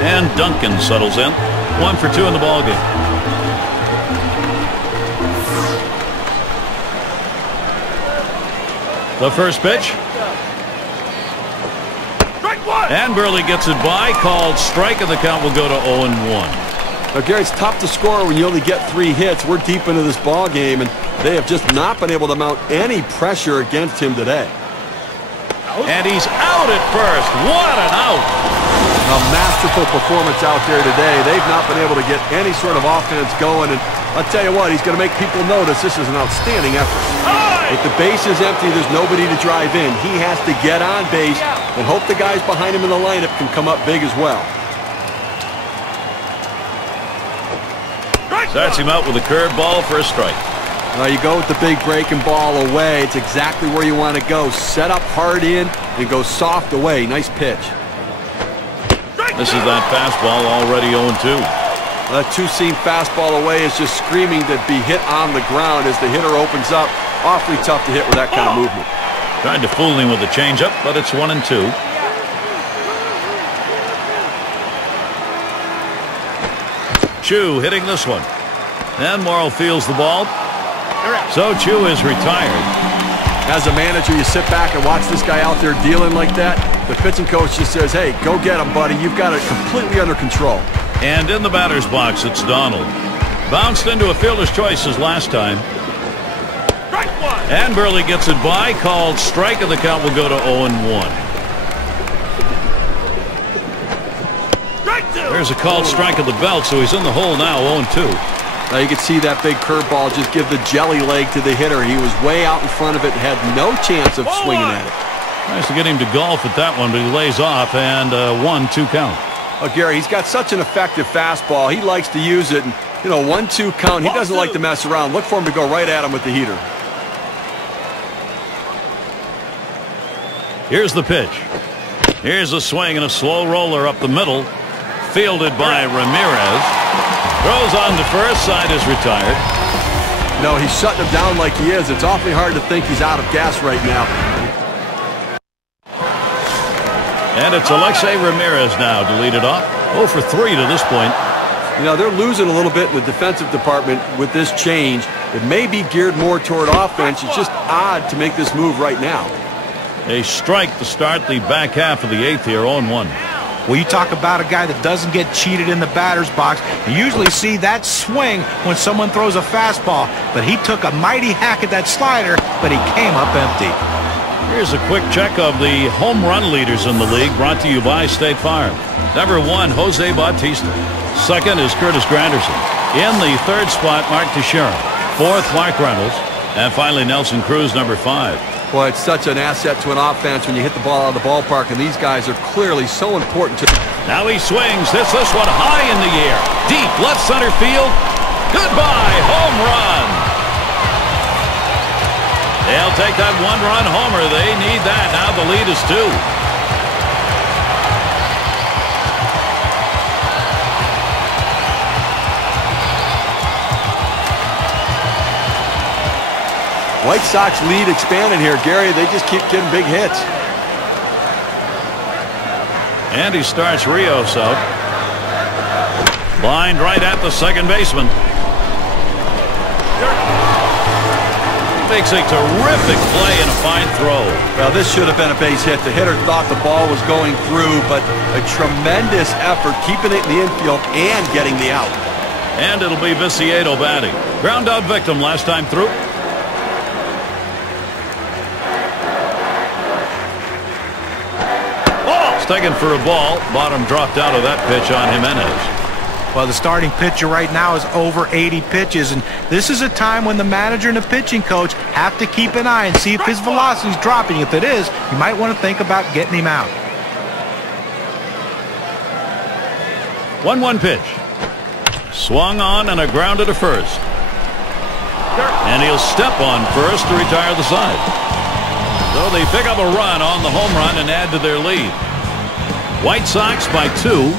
And Duncan settles in. 1 for 2 in the ballgame. The first pitch. And Burley gets it by. Called strike, and the count will go to 0-1. Now, Gary, it's tough to score when you only get 3 hits. We're deep into this ball game, and they have just not been able to mount any pressure against him today. And he's out at first. What an out! A masterful performance out there today. They've not been able to get any sort of offense going, and I'll tell you what, he's going to make people notice this is an outstanding effort. With the bases empty, there's nobody to drive in. He has to get on base and hope the guys behind him in the lineup can come up big as well. Starts him out with a curveball for a strike. You go with the big breaking ball away. It's exactly where you want to go. Set up hard in and go soft away. Nice pitch. This is that fastball already 0-2. That two-seam fastball away is just screaming to be hit on the ground as the hitter opens up. Awfully tough to hit with that kind of movement. Tried to fool him with the changeup, but it's 1-2. Chu hitting this one. And Morrow fields the ball. So Chu is retired. As a manager, you sit back and watch this guy out there dealing like that. The pitching coach just says, hey, go get him, buddy. You've got it completely under control. And in the batter's box, it's Donald. Bounced into a fielder's choice as last time. And Burley gets it by. Called strike, and the count will go to 0-1. There's a called strike at the belt, so he's in the hole now, 0-2. Now you can see that big curveball just give the jelly leg to the hitter. He was way out in front of it and had no chance of swinging at it. Nice to get him to golf at that one, but he lays off, and 1-2 count. Oh, Gary, he's got such an effective fastball. He likes to use it. And, 1-2 count. He doesn't like to mess around. Look for him to go right at him with the heater. Here's the pitch. Here's a swing and a slow roller up the middle. Fielded by Ramirez. Throws on to first. Side is retired. No, he's shutting him down like he is. It's awfully hard to think he's out of gas right now. And it's Alexei Ramirez now to lead it off. 0 for 3 to this point. They're losing a little bit in the defensive department with this change. It may be geared more toward offense. It's just odd to make this move right now. A strike to start the back half of the 8th here, 0-1. Well, you talk about a guy that doesn't get cheated in the batter's box. You usually see that swing when someone throws a fastball. But he took a mighty hack at that slider, but he came up empty. Here's a quick check of the home run leaders in the league, brought to you by State Farm. Number 1, Jose Bautista. Second is Curtis Granderson. In the 3rd spot, Mark Teixeira. 4th, Mark Reynolds. And finally, Nelson Cruz, number 5. Boy, it's such an asset to an offense when you hit the ball out of the ballpark, and these guys are clearly so important to... Now he swings, hits this one high in the air. Deep left center field. Goodbye, home run. They'll take that one-run homer. They need that. Now the lead is 2. White Sox lead expanded here, Gary. They just keep getting big hits. And he starts Rios out. Lined right at the second baseman. Makes a terrific play and a fine throw. Well, this should have been a base hit. The hitter thought the ball was going through, but a tremendous effort keeping it in the infield and getting the out. And it'll be Viciedo batting. Ground out victim last time through. Taken for a ball. Bottom dropped out of that pitch on Jimenez. Well, the starting pitcher right now is over 80 pitches, and this is a time when the manager and the pitching coach have to keep an eye and see if his velocity is dropping. If it is, you might want to think about getting him out. 1-1 pitch. Swung on and a grounder to first. And he'll step on first to retire the side. So they pick up a run on the home run and add to their lead. White Sox by 2.